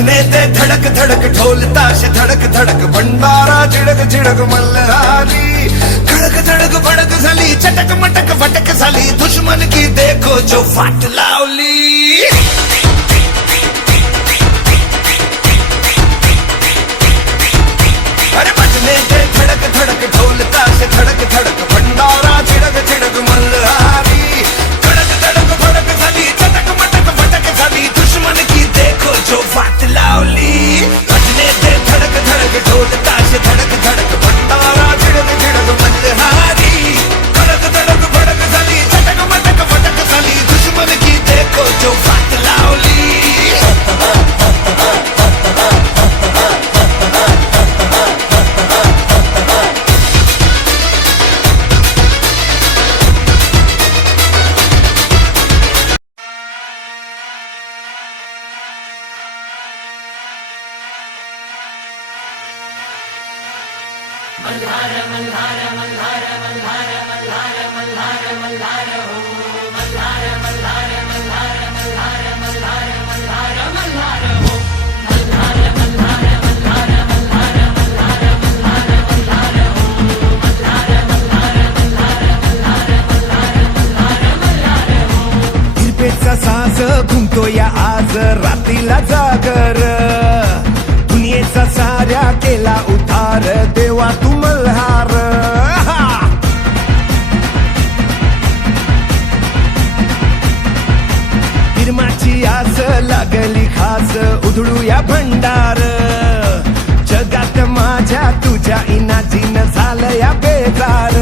भजने ते धडक धडक ढोल ताश धडक धडक भंडारा झिडक झिडक मल्हारी धडक धडक भडक झाली चटक मटक फटक झाली दुश्मन की देखो जो फाट लावली अरे भजने ते धडक धडक ढोल ताश धडक धडक भंडारा झिडक झिडक मल्हारी धडक धडक भडक झाली चटक मटक फटक झाली दुश्मन की देखो जो फाट लावली भजने ते धडक धडक ढोल ताश धडक धडक भंडारा झिडक झिडक मल्हारी धडक धडक भडक झाली चटक मटक फटक झाली दुश्मन की देखो जो फाट लावली तिरपेचा साज घुमतो या आज रात्रीला जागर दुनियेचा साऱ्या केला उतार देवा तू मल्हार निर्माची आस लागली खास उधळू या भंडार जगात माझ्या तुझ्या इनाजीन झालं या बेजार